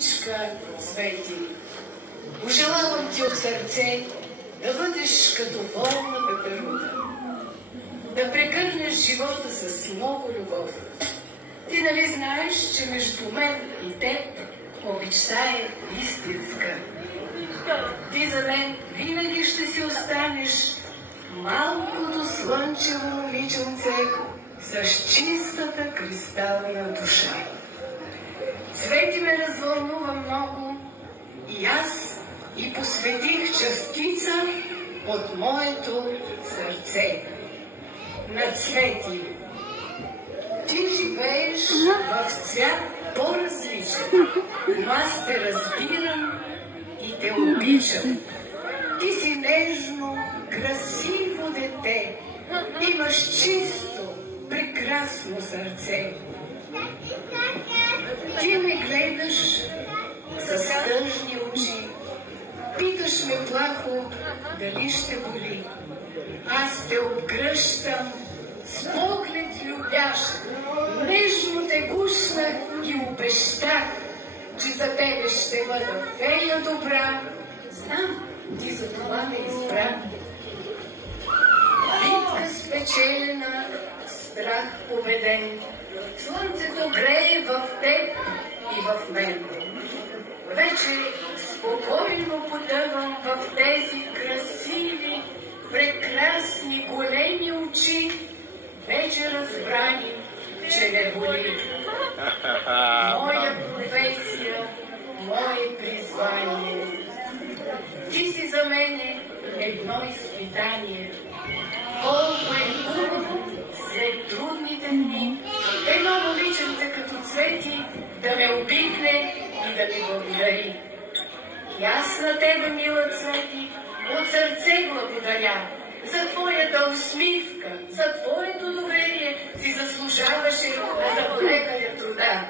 Цветичка, Цвети, пожелавам ти от сърце да бъдеш като волна пеперуда, да прекърнеш живота с много любов. Ти нали знаеш, че между мен и теб обичта е истинска. Ти за мен винаги ще си останеш малкото слънчево момиченце с чистата кристална душа. Цвети ме развълнува много и аз и посветих частица от моето сърце на Цвети. Ти живееш в цвят по-различен, но аз те разбирам и те обичам. Ти си нежно, красиво дете, имаш чисто, прекрасно сърце. Ти ме гледаш с тъжни очи, питаш ме плахо дали ще боли. Аз те обгръщам с поглед любящ, нежно те гушнах и обещах, че за тебе ще бъда фея добра. Знам, ти за това ме избра. Битка спечелена, страх победен, слънцето грее в теб и в мен. Вече спокойно потъвам в тези красиви, прекрасни, големи очи, вече разбрани, че не боли. Моя професия, мое призвание. Ти си за мене едно изпитание. Колко е хубаво след трудните дни едно момиченце като Цвети да ме обикне и да ми благодари. И аз на тебе, мила Цвети, от сърце благодаря за твоята усмивка, за твоето доверие си заслужаваше да завлекая труда.